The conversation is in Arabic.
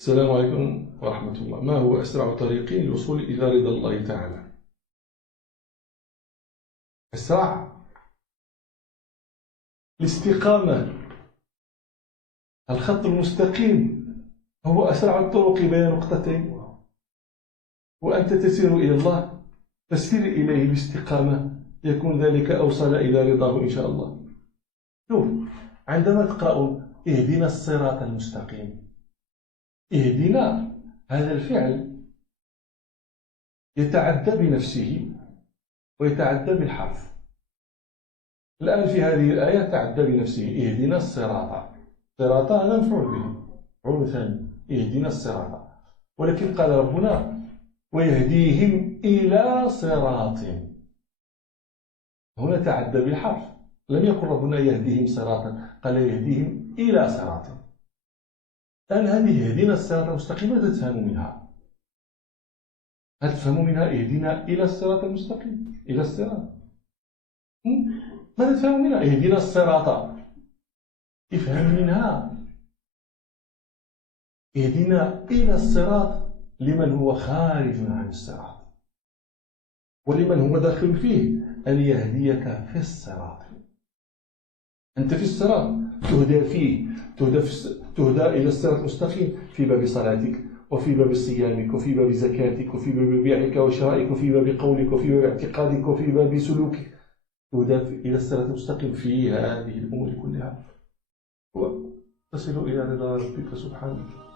السلام عليكم ورحمة الله. ما هو أسرع طريق للوصول إلى رضا الله تعالى؟ أسرع الاستقامة، الخط المستقيم هو أسرع الطرق بين نقطتين، وأنت تسير إلى الله فسير إليه باستقامة، يكون ذلك أوصل إلى رضاه إن شاء الله. شوف، عندما تقرأ اهدنا الصراط المستقيم، اهدنا هذا الفعل يتعدى بنفسه ويتعدى بالحرف. الآن في هذه الآية تعدى بنفسه، اهدنا الصراط، صراط هذا مفعول به، مفعول ثاني، اهدنا الصراط. ولكن قال ربنا ويهديهم إلى صراط، هنا تعدى بالحرف، لم يقل ربنا يهديهم صراطا، قال يهديهم إلى صراط. الآن هذه اهدنا الصراط المستقيم ماذا تفهم منها؟ هل تفهم منها اهدنا إلى الصراط المستقيم، إلى الصراط؟ ماذا تفهم منها اهدنا الصراط؟ افهم منها اهدنا إلى الصراط لمن هو خارج عن الصراط، ولمن هو داخل فيه أن يهديك في الصراط. أنت في الصراط تهدى فيه، تهدى إلى الصراط المستقيم في باب صلاتك، وفي باب صيامك، وفي باب زكاتك، وفي باب بيعك وشرائك، وفي باب قولك، وفي باب اعتقادك، وفي باب سلوكك. تهدى إلى الصراط المستقيم في هذه الأمور كلها، وتصل إلى رضا ربك سبحانه.